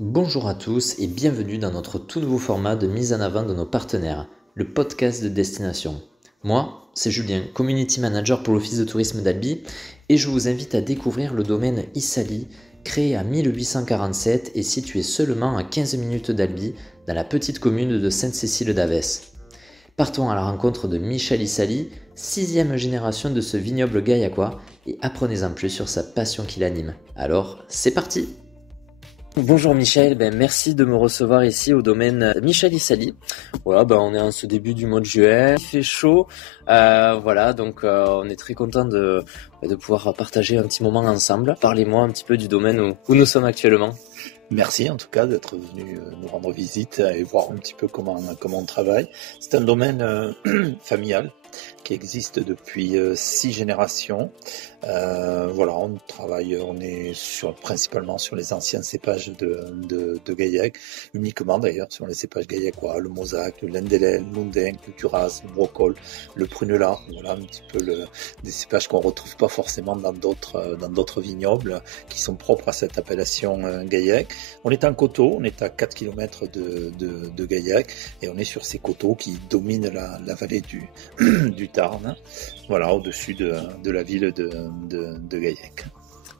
Bonjour à tous et bienvenue dans notre tout nouveau format de mise en avant de nos partenaires, le podcast de destination. Moi, c'est Julien, Community Manager pour l'Office de tourisme d'Albi et je vous invite à découvrir le domaine Issali, créé en 1847 et situé seulement à 15 minutes d'Albi, dans la petite commune de Sainte-Cécile-d'Avès. Partons à la rencontre de Michel Issali, 6e génération de ce vignoble gaillacois, et apprenez-en plus sur sa passion qui l'anime. Alors, c'est parti! Bonjour Michel, merci de me recevoir ici au domaine Michel Issali. Voilà, on est en ce début du mois de juillet, il fait chaud, donc on est très content de pouvoir partager un petit moment ensemble. Parlez-moi un petit peu du domaine où nous sommes actuellement. Merci en tout cas d'être venu nous rendre visite et voir un petit peu comment on travaille. C'est un domaine familial qui existe depuis 6 générations. On est principalement sur les anciens cépages de Gaillac, uniquement d'ailleurs sur les cépages gaillacois, le Mosaque, le Lendelel, le Lounding, le Duras, le Brocol, le Prunelard. Voilà un petit peu des cépages qu'on retrouve pas forcément dans d'autres vignobles qui sont propres à cette appellation Gaillac. On est en coteau, on est à 4 km de Gaillac et on est sur ces coteaux qui dominent la vallée du Tarn, voilà, au-dessus de la ville de Gaillac.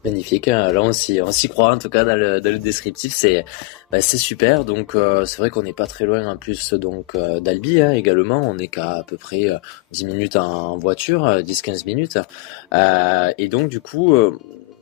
Magnifique, là on s'y croit en tout cas dans le descriptif, c'est super. Donc c'est vrai qu'on n'est pas très loin en plus donc d'Albi également, on n'est qu'à peu près 10 minutes en voiture, 10-15 minutes. Et donc du coup,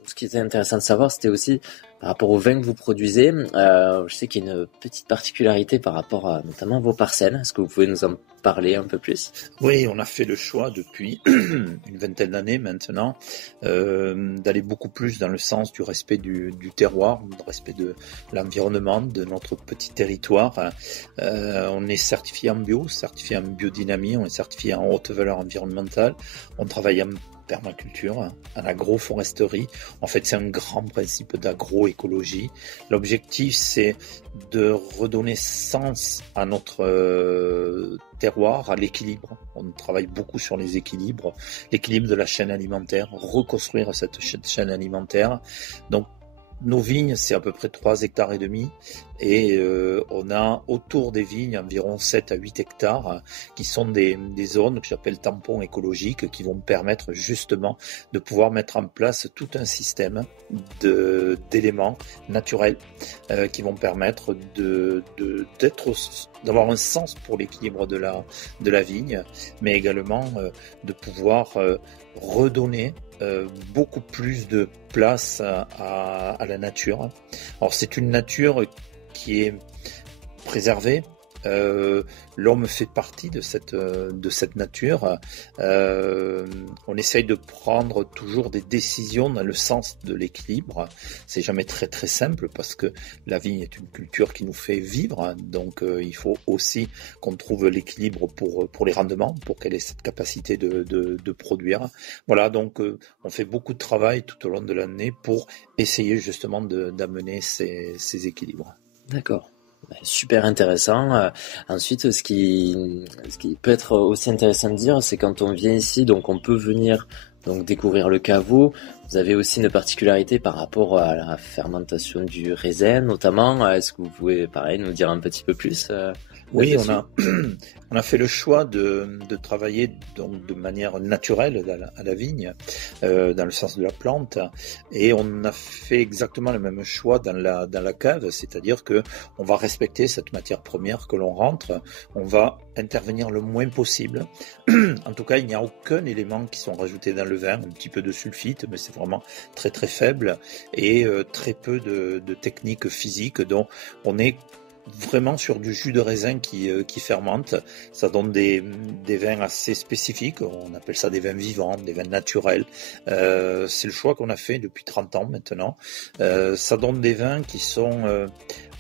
ce qui était intéressant de savoir, c'était aussi par rapport au vin que vous produisez. Je sais qu'il y a une petite particularité par rapport à notamment vos parcelles. Est-ce que vous pouvez nous en parler un peu plus? Oui, on a fait le choix depuis une vingtaine d'années maintenant d'aller beaucoup plus dans le sens du respect du terroir, du respect de l'environnement, de notre petit territoire. On est certifié en bio, certifié en biodynamie, on est certifié en haute valeur environnementale. On travaille en permaculture, en agroforesterie. En fait, c'est un grand principe d'agroécologie. L'objectif, c'est de redonner sens à notre terroir, à l'équilibre. On travaille beaucoup sur les équilibres, l'équilibre de la chaîne alimentaire, reconstruire cette chaîne alimentaire. Donc, nos vignes, c'est à peu près 3,5 hectares et on a autour des vignes environ 7 à 8 hectares qui sont des zones que j'appelle tampons écologiques qui vont permettre justement de pouvoir mettre en place tout un système d'éléments naturels qui vont permettre d'avoir un sens pour l'équilibre de la vigne, mais également de pouvoir redonner beaucoup plus de place à la nature. Alors c'est une nature qui est préservée. L'homme fait partie de cette nature. On essaye de prendre toujours des décisions dans le sens de l'équilibre. C'est jamais très très simple parce que la vigne est une culture qui nous fait vivre. Donc il faut aussi qu'on trouve l'équilibre pour les rendements, pour qu'elle ait cette capacité de produire. Voilà, donc on fait beaucoup de travail tout au long de l'année pour essayer justement d'amener ces équilibres. D'accord. Super intéressant. Ensuite, ce qui peut être aussi intéressant de dire, c'est quand on vient ici, donc on peut venir donc découvrir le caveau. Vous avez aussi une particularité par rapport à la fermentation du raisin, notamment. Est-ce que vous pouvez, pareil, nous dire un petit peu plus Oui, on a fait le choix de travailler donc de manière naturelle à la vigne, dans le sens de la plante, et on a fait exactement le même choix dans la cave, c'est-à-dire que on va respecter cette matière première que l'on rentre, on va intervenir le moins possible. En tout cas, il n'y a aucun élément qui sont rajoutés dans le vin, un petit peu de sulfite, mais c'est vraiment très très faible, et très peu de techniques physiques, dont on est vraiment sur du jus de raisin qui fermente. Ça donne des vins assez spécifiques, on appelle ça des vins vivants, des vins naturels. C'est le choix qu'on a fait depuis 30 ans maintenant. Ça donne des vins qui sont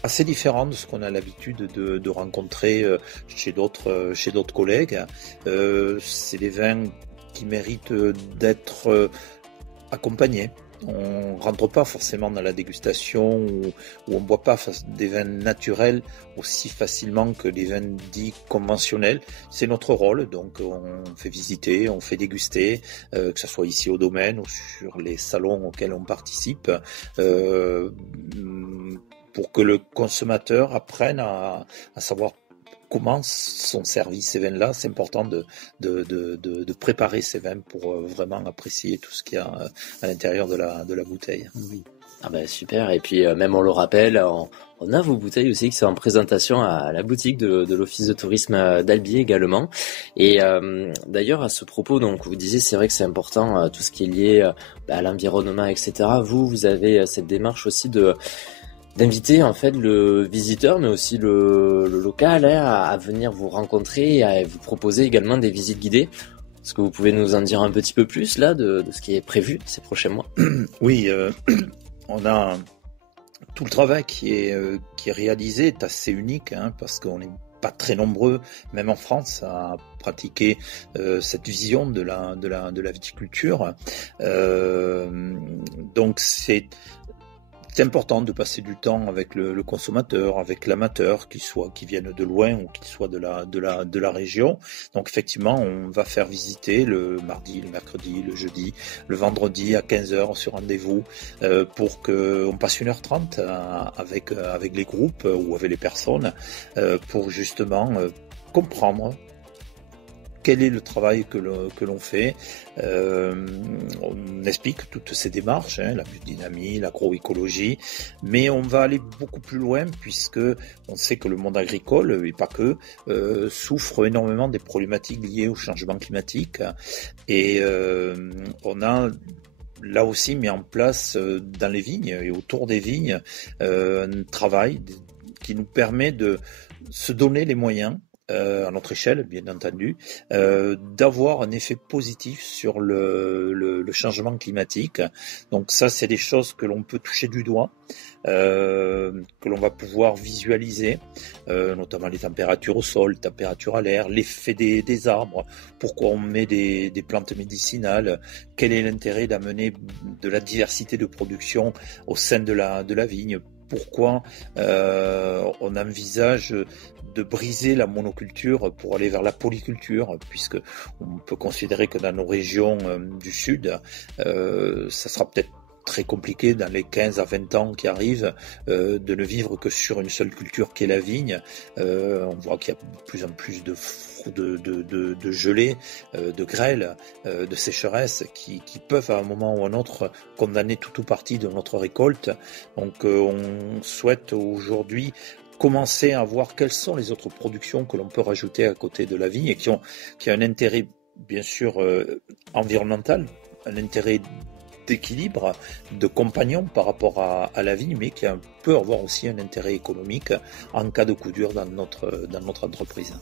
assez différents de ce qu'on a l'habitude de rencontrer chez d'autres collègues. C'est des vins qui méritent d'être accompagnés. On rentre pas forcément dans la dégustation où on boit pas des vins naturels aussi facilement que les vins dits conventionnels. C'est notre rôle, donc on fait visiter, on fait déguster, que ce soit ici au domaine ou sur les salons auxquels on participe. pour que le consommateur apprenne à savoir comment sont servis ces vins-là. C'est important de préparer ces vins pour vraiment apprécier tout ce qu'il y a à l'intérieur de la bouteille. Oui. Ah ben super, et puis même on le rappelle, on a vos bouteilles aussi qui sont en présentation à la boutique de l'Office de tourisme d'Albi également. Et d'ailleurs à ce propos, donc vous disiez c'est vrai que c'est important tout ce qui est lié à l'environnement, etc. Vous avez cette démarche aussi d'inviter en fait le visiteur, mais aussi le local à venir vous rencontrer et à vous proposer également des visites guidées. Est-ce que vous pouvez nous en dire un petit peu plus là de ce qui est prévu ces prochains mois? Oui, on a tout le travail qui est réalisé est assez unique, parce qu'on n'est pas très nombreux, même en France, à pratiquer cette vision de la viticulture. Donc c'est important de passer du temps avec le consommateur, avec l'amateur, qu'il vienne de loin ou qu'il soit de la région. Donc effectivement, on va faire visiter le mardi, le mercredi, le jeudi, le vendredi à 15h sur rendez-vous pour qu'on passe 1h30 avec les groupes ou avec les personnes pour justement comprendre quel est le travail que l'on fait. On explique toutes ces démarches, la biodynamie, l'agroécologie, mais on va aller beaucoup plus loin puisque on sait que le monde agricole, et pas que, souffre énormément des problématiques liées au changement climatique. Et on a là aussi mis en place dans les vignes et autour des vignes un travail qui nous permet de se donner les moyens à notre échelle, bien entendu, d'avoir un effet positif sur le changement climatique. Donc ça, c'est des choses que l'on peut toucher du doigt, que l'on va pouvoir visualiser, notamment les températures au sol, les températures à l'air, l'effet des arbres, pourquoi on met des plantes médicinales, quel est l'intérêt d'amener de la diversité de production au sein de la vigne, pourquoi on envisage de briser la monoculture pour aller vers la polyculture, puisque on peut considérer que dans nos régions du sud, ça sera peut-être très compliqué dans les 15 à 20 ans qui arrivent de ne vivre que sur une seule culture qui est la vigne. On voit qu'il y a de plus en plus de gelées, de grêles, de sécheresses qui peuvent à un moment ou à un autre condamner tout ou partie de notre récolte. Donc on souhaite aujourd'hui commencer à voir quelles sont les autres productions que l'on peut rajouter à côté de la vigne et qui ont un intérêt bien sûr environnemental, un intérêt d'équilibre, de compagnon par rapport à la vigne, mais qui peut avoir aussi un intérêt économique en cas de coup dur dans notre entreprise.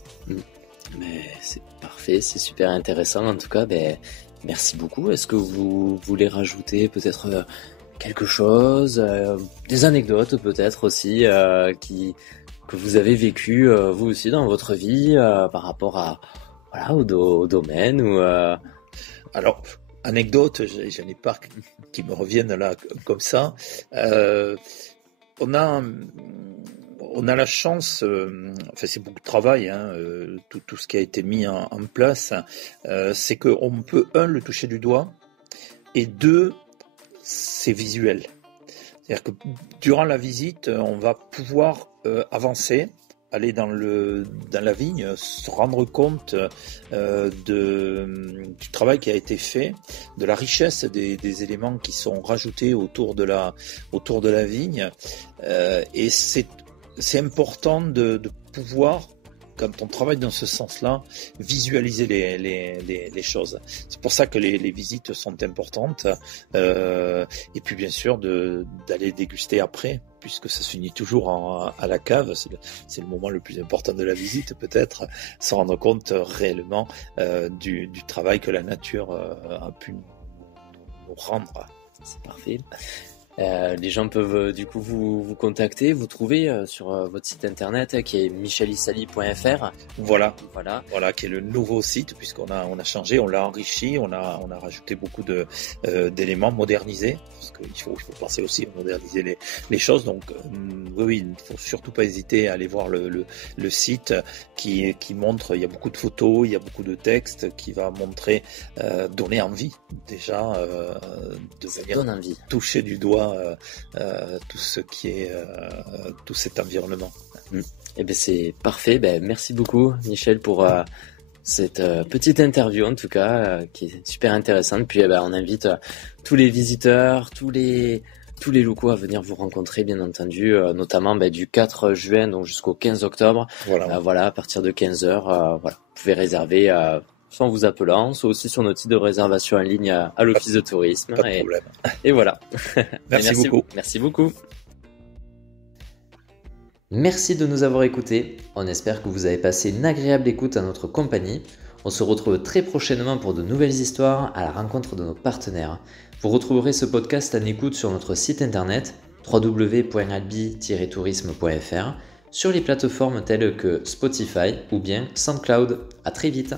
Mais c'est parfait, c'est super intéressant en tout cas. Merci beaucoup. Est-ce que vous voulez rajouter peut-être quelque chose, des anecdotes peut-être aussi que vous avez vécues vous aussi dans votre vie par rapport au domaine ou Alors, anecdote, j'en ai pas qui me reviennent là comme ça. On a la chance, c'est beaucoup de travail, tout ce qui a été mis en place, c'est qu'on peut, le toucher du doigt, et deux, c'est visuel. C'est-à-dire que durant la visite, on va pouvoir avancer, aller dans la vigne, se rendre compte du travail qui a été fait, de la richesse des éléments qui sont rajoutés autour de la vigne, et c'est important de pouvoir, quand on travaille dans ce sens-là, visualiser les choses. C'est pour ça que les visites sont importantes. Et puis bien sûr d'aller déguster après, puisque ça se finit toujours à la cave. C'est le moment le plus important de la visite, peut-être, se rendre compte réellement du travail que la nature a pu nous rendre. C'est parfait. Les gens peuvent du coup vous contacter, vous trouver sur votre site internet qui est michelissali.fr. Voilà, qui est le nouveau site, puisqu'on a changé, on l'a enrichi, on a rajouté beaucoup d'éléments modernisés, parce qu'il faut penser aussi à moderniser les choses. Donc oui, il ne faut surtout pas hésiter à aller voir le site qui montre, il y a beaucoup de photos, il y a beaucoup de textes qui va montrer, donner envie déjà de venir toucher du doigt tout ce qui est tout cet environnement. Eh bien c'est parfait, merci beaucoup Michel pour cette petite interview en tout cas qui est super intéressante. Puis on invite tous les visiteurs, tous les locaux à venir vous rencontrer, bien entendu, notamment du 4 juin donc jusqu'au 15 octobre. Voilà, à partir de 15h, vous pouvez réserver soit en vous appelant, soit aussi sur notre site de réservation en ligne à l'Office de tourisme. Pas de problème. Et voilà. Merci beaucoup. Merci beaucoup. Merci de nous avoir écoutés. On espère que vous avez passé une agréable écoute à notre compagnie. On se retrouve très prochainement pour de nouvelles histoires à la rencontre de nos partenaires. Vous retrouverez ce podcast en écoute sur notre site internet www.albi-tourisme.fr, sur les plateformes telles que Spotify ou bien SoundCloud. À très vite.